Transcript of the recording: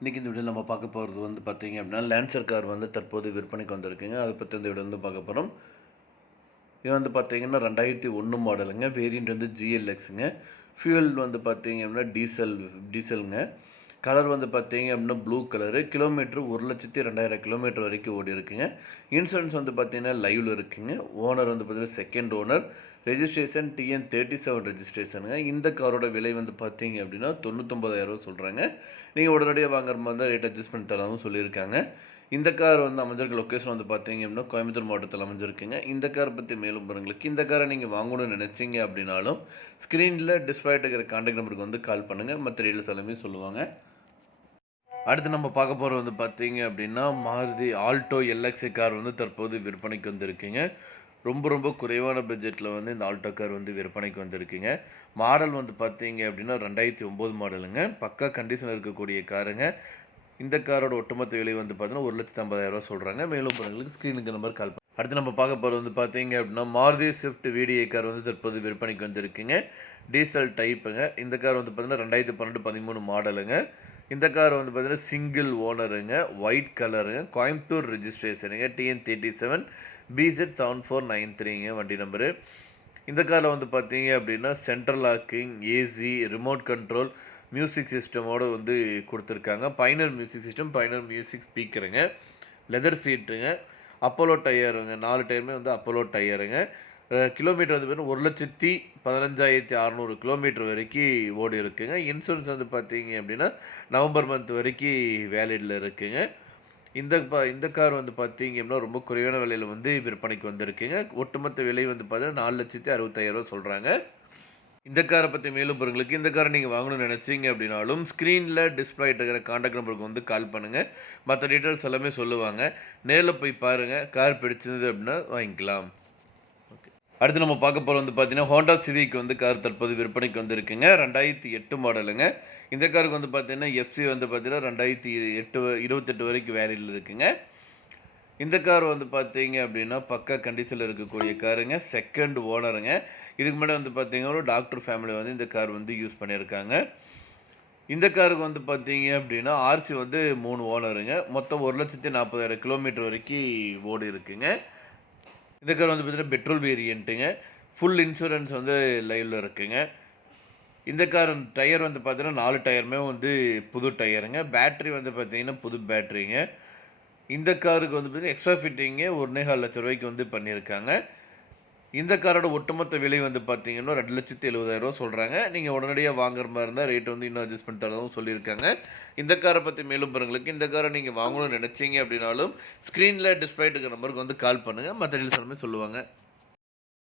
இன்றைக்கி இந்த வீடியோவில் நம்ம பார்க்க போகிறது வந்து பார்த்திங்க அப்படின்னா லான்சர் கார் வந்து தற்போது விற்பனைக்கு வந்திருக்குங்க. அதை பற்றி இந்த வீடியோ வந்து பார்க்க போகிறோம். இது வந்து பார்த்திங்கன்னா 2001 மாடலுங்க. வேரியண்ட் வந்து GLXங்க. ஃபியூல் வந்து பார்த்திங்க அப்படின்னா டீசலுங்க. கலர் வந்து பார்த்திங்க அப்படின்னா ப்ளூ கலரு. கிலோமீட்ரு 1,02,000 கிலோமீட்டர் வரைக்கும் ஓடி இருக்குங்க. இன்சூரன்ஸ் வந்து பார்த்திங்கன்னா லைவில் இருக்குங்க. ஓனர் வந்து பார்த்திங்கன்னா செகண்ட் ஓனர். Registration TN37 ரெஜிஸ்ட்ரேஷனுங்க. இந்த காரோட விலை வந்து பார்த்திங்க அப்படின்னா 99,000 சொல்கிறாங்க. நீங்கள் உடனடியாக வாங்குற மாதிரி தான் ரேட் அட்ஜஸ்ட் பண்ணி தரவும் சொல்லியிருக்காங்க. இந்த கார் வந்து அமைஞ்சிருக்க லொக்கேஷன் வந்து பார்த்தீங்க அப்படின்னா கோயம்புத்தூர் மாவட்டத்தில் அமைஞ்சிருக்குங்க. இந்த காரை பற்றி மேலும் பாருங்களுக்கு இந்த காரை நீங்கள் வாங்கணும்னு நினச்சிங்க அப்படின்னாலும் ஸ்க்ரீனில் டிஸ்பிளே இருக்கிற கான்டாக்ட் நம்பருக்கு வந்து கால் பண்ணுங்கள். மற்ற டீட்டெயில்ஸ் எல்லாமே சொல்லுவாங்க. அடுத்து நம்ம பார்க்க போகிற வந்து பார்த்தீங்க அப்படின்னா மாருதி ஆல்டோ LX கார் வந்து தற்போது விற்பனைக்கு வந்திருக்குங்க. ரொம்ப குறைவான பட்ஜெட்டில் வந்து இந்த ஆல்டோ கார் வந்து விற்பனைக்கு வந்திருக்குங்க. மாடல் வந்து பார்த்தீங்க அப்படின்னா 2009 மாடலுங்க. பக்கா கண்டிஷனில் இருக்கக்கூடிய காருங்க. இந்த காரோட ஒட்டுமொத்த விலை வந்து பார்த்தீங்கன்னா 1,50,000 சொல்கிறாங்க. மேலும் உங்களுக்கு ஸ்க்ரீனுக்கு நம்பர் கால் பண்ணுங்கள். அடுத்து நம்ம பார்க்க போகிறது வந்து பார்த்தீங்க அப்படின்னா மாருதி ஸ்விஃப்ட் VDI கார் வந்து தற்போது விற்பனைக்கு வந்திருக்குங்க. டீசல் டைப்புங்க. இந்த கார் வந்து பார்த்தீங்கன்னா 2012-13 மாடலுங்க. இந்த கார் வந்து பார்த்தீங்கன்னா சிங்கிள் ஓனருங்க. ஒயிட் கலருங்க. கோயம்புத்தூர் ரெஜிஸ்ட்ரேஷனுங்க. TN37 BZ7493ங்க வண்டி நம்பரு. இந்த காரில் வந்து பார்த்தீங்க அப்படின்னா central locking, AC, remote control, music சிஸ்டமோடு வந்து கொடுத்துருக்காங்க. Pioneer music system, Pioneer music ஸ்பீக்கருங்க. லெதர் சீட்டுங்க. அப்போலோ டயருங்க. 4 டயருமே வந்து அப்போலோ டயருங்க. கிலோமீட்டர் வந்து பார்த்தீங்கன்னா 1,15,600 கிலோமீட்டர் வரைக்கும் ஓடி இருக்குங்க. இன்சூரன்ஸ் வந்து பார்த்தீங்க அப்படின்னா நவம்பர் மந்த் வரைக்கும் வேலிடில் இருக்குங்க. இந்த கார் வந்து பார்த்தீங்க அப்படின்னா ரொம்ப குறைவான விலையில் வந்து விற்பனைக்கு வந்திருக்குங்க. ஒட்டுமொத்த விலை வந்து பார்த்தீங்கன்னா 4,65,000 சொல்கிறாங்க. இந்த காரை பற்றி மேலும் பொருங்களுக்கு இந்த காரை நீங்கள் வாங்கணும்னு நினச்சிங்க அப்படின்னாலும் ஸ்க்ரீனில் டிஸ்பிளே இருக்கிற கான்டாக்ட் நம்பருக்கு வந்து கால் பண்ணுங்கள். மற்ற டீட்டெயில்ஸ் எல்லாமே சொல்லுவாங்க. நேரில் போய் பாருங்கள். கார் பிடிச்சிருந்தது அப்படின்னா வாங்கிக்கலாம். ஓகே. அடுத்து நம்ம பார்க்க போகிற வந்து பார்த்தீங்கன்னா ஹோண்டா சிவிக் வந்து கார் தற்போது விற்பனைக்கு வந்திருக்குங்க. 2008 மாடலுங்க. இந்த காருக்கு வந்து பார்த்தீங்கன்னா FC வந்து பார்த்தீங்கன்னா 2028 வரைக்கும் வேலிடில் இருக்குங்க. இந்த கார் வந்து பார்த்தீங்க அப்படின்னா பக்கா கண்டிஷனில் இருக்கக்கூடிய காருங்க. செகண்ட் ஓனருங்க. இதுக்கு முன்னாடி வந்து பார்த்தீங்கன்னா ஒரு டாக்டர் ஃபேமிலி வந்து இந்த கார் வந்து யூஸ் பண்ணியிருக்காங்க. இந்த காருக்கு வந்து பார்த்தீங்க அப்படின்னா RC வந்து 3 ஓனருங்க. மொத்தம் 1,40,000 கிலோமீட்டர் வரைக்கும் ஓடி இருக்குங்க. இந்த கார் வந்து பார்த்தீங்கன்னா பெட்ரோல் வேரியண்ட்டுங்க. ஃபுல் இன்சூரன்ஸ் வந்து லைவில் இருக்குங்க. இந்த கார் டயர் வந்து பார்த்தீங்கன்னா 4 டயருமே வந்து புது டயருங்க. பேட்ரி வந்து பார்த்தீங்கன்னா புது பேட்ரிங்க. இந்த காருக்கு வந்து பார்த்தீங்கன்னா எக்ஸ்ட்ரா ஃபிட்டிங்கு 1,25,000 ரூபாய்க்கு வந்து பண்ணியிருக்காங்க. இந்த காரோட ஒட்டுமொத்த விலை வந்து பார்த்தீங்கன்னா 2,70,000 சொல்கிறாங்க. நீங்கள் உடனடியாக வாங்குற மாதிரி இருந்தால் ரேட் வந்து இன்னும் அட்ஜஸ்ட் பண்ணி தரதும் சொல்லியிருக்காங்க. இந்த காரை பற்றி மேலும் பாருங்களுக்கு இந்த காரை நீங்கள் வாங்கணும்னு நினச்சிங்க அப்படின்னாலும் ஸ்க்ரீனில் டிஸ்பிளே இருக்கிற நம்பருக்கு வந்து கால் பண்ணுங்கள். மற்ற டீல்ஸ் எல்லாமே சொல்லுவாங்க.